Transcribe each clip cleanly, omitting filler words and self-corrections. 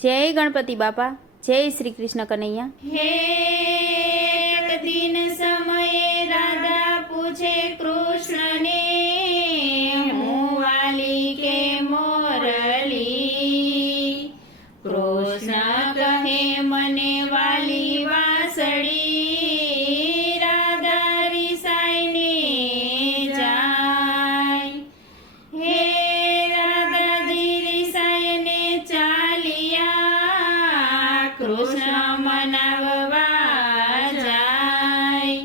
જય ગણપતિ બાપા, જય શ્રી કૃષ્ણ કનૈયા। હે એક દિન સમયે રાધા પૂછે કૃષ્ણને, હું વાલી કે મોરલી? કૃષ્ણ કહે મને વાલી વાસળી, રાધા રિસાઈને જાય। હે રાધાજી રિસાઈને ચાલ્યા, કૃષ્ણ મનાવવા જાય।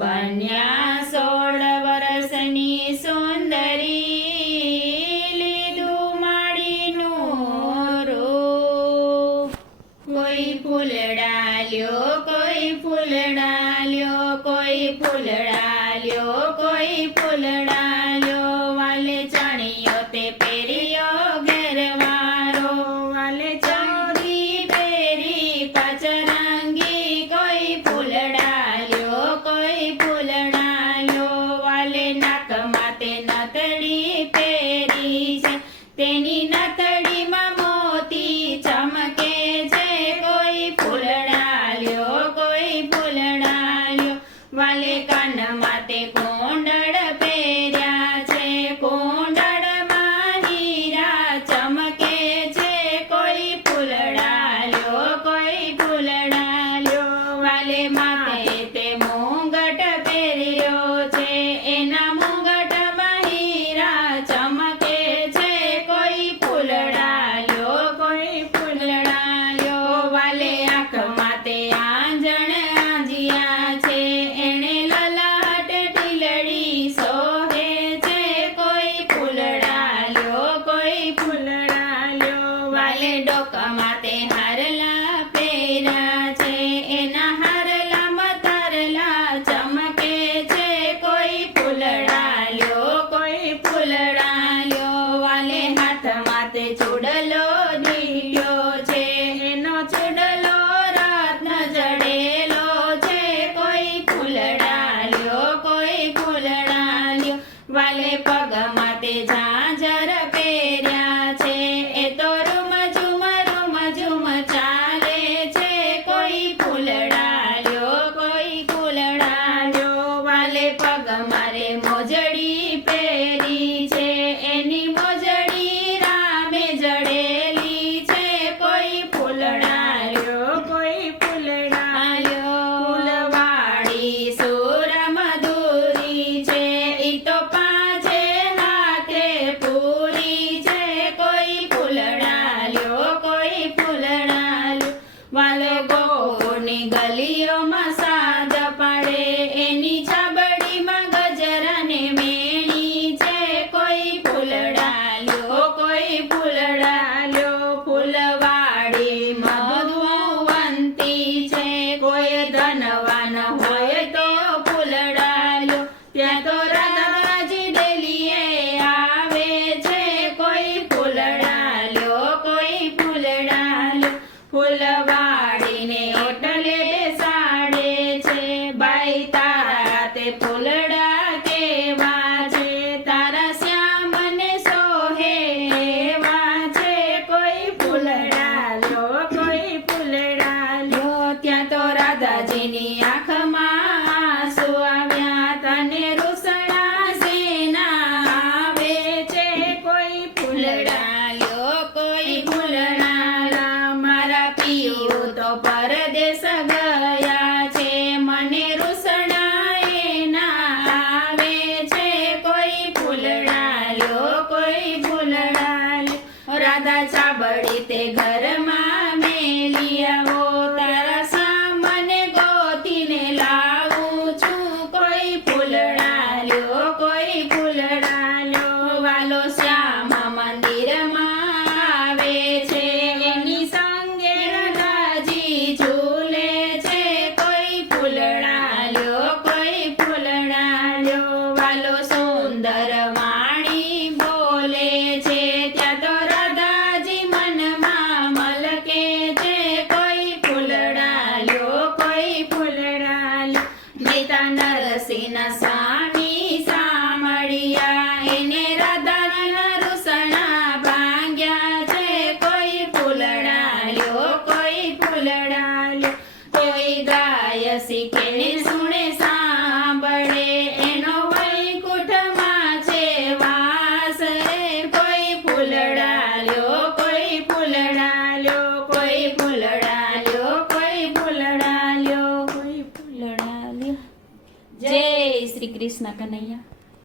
બન્યા 16 વર્ષની સુંદરી, લીધું માડીનું રૂપ। કોઈ ફૂલડા લ્યો, કોઈ ફૂલડા લ્યો, કોઈ ફૂલડા લ્યો, કોઈ ફૂલડા લ્યો, વાલે ચણિયો તે પહેર્યો ઘેરવાળો, વાલે ચોરી પહેરી પચરંગી। કોઈ ફૂલડા લ્યો, કોઈ ફૂલડા લ્યો, વાલે નાકમાં તે નથડી પહેરી છે, તેની નથડીમાં મોતી ચમકે છે। કોઈ ફૂલડા લ્યો, કોઈ ફૂલડા લ્યો, વાલે કાનમાં તે કુંડળ પહેર્યા છે, કુંડળમાં હીરા ચમકે છે। કોઈ ફૂલડા લ્યો, કોઈ ફૂલડા લ્યો, વાલે માથે તે મુંગટ પહેર્યો છે, એના મુંગટમાં હીરા ચમકે છે। કોઈ ફૂલડા લ્યો, કોઈ ફૂલડા લ્યો, વાલે આંખમાં તે આંજણ આંજ્યા છે, એણે લલાટ ઢીલડી સોહે છે। કોઈ ફૂલડા લ્યો, કોઈ ફૂલડા લ્યો, વાલે ડોકામાં તે હારલા પહેર્યા છે, એના હારલામાં તારલા ચમકે છે। કોઈ ફૂલડા લ્યો, કોઈ ફૂલડા લ્યો, વાલે હાથમાં તે ચૂડલો દીધો છે, એનો ચૂડલો રત્ન જડેલો છે। કોઈ ફૂલડા લ્યો, કોઈ ફૂલડા લ્યો, વાલે પગમાં તે ઝાંઝર પહેર્યા છે, એ તો રૂમ ઝુમ ચાલે છે। કોઈ ફૂલડા લ્યો, કોઈ ફૂલડા લ્યો, વાલે પગમાં રે મોજડી પહેરી છે, એની મોજડી રામે જડેલી છે। કોઈ ફૂલડા લ્યો, કોઈ ફૂલડા લ્યો, ફૂલવાળી સુર મધુરી છે, ઈ તો પાંચે હાથે પૂરી છે। કોઈ ફૂલડા લ્યો, કોઈ ફૂલડા લ્યો, વાલે ગોળની ગલીઓમાં સાદ પાડે, એની છાબડીમાં ગજરાને મેણી છે। કોઈ ફૂલડા લ્યો, કોઈ ફૂલડા લ્યો, ફૂલવાળી મધુવંતી છે, કોઈ ધનવાન હોય તો ફૂલડા લ્યો, ત્યાં તો રાધાજી ડેલીએ આવે છે। કોઈ ફૂલડા લ્યો, કોઈ ફૂલડા લ્યો, ફૂલવાળીને ઓટલે બેસાડે છે, બાઈ તારા તે ફૂલડા કેવા છે, તારા શ્યામને સોહે એવા છે। કોઈ ફૂલડા લ્યો, કોઈ ફૂલડા લ્યો, ત્યાં તો રાધાજીની આંખમાં આંસુ આવ્યા, તને રૂસણા સેના આવે છે। કોઈ ફૂલડા લ્યો, કોઈ ફૂલડા લ્યો, મારા પિયુ તો પરદેશ ગયા છે, મને રૂસણા એના આવે છે। કોઈ ફૂલડા લ્યો, કોઈ ફૂલડા લ્યો, રાધા ચાબડી તે ઘરમાં મેલી આવો, તારા સામને ગોતીને લાવું છું। કોઈ ફૂલડા લ્યો, કોઈ ફૂલડા લ્યો, વાલો શ્યામ મંદિરમાં આવે છે, એની સંગે રાધાજી ઝૂલે છે। કોઈ ફૂલડા લ્યો, કોઈ ફૂલડા લ્યો, વાલો સુંદર વાણી બોલે છે, ત્યાં તો રાધાજી મનમાં મલકે છે। કોઈ ફૂલડા લ્યો, કોઈ ફૂલડા લ્યો, નેતા નરસિંહ સ્વામી સામળિયા, એને રાધાના રૂસણા ભાંગ્યા છે। કોઈ ફૂલડા કૃષ્ણ કનૈયા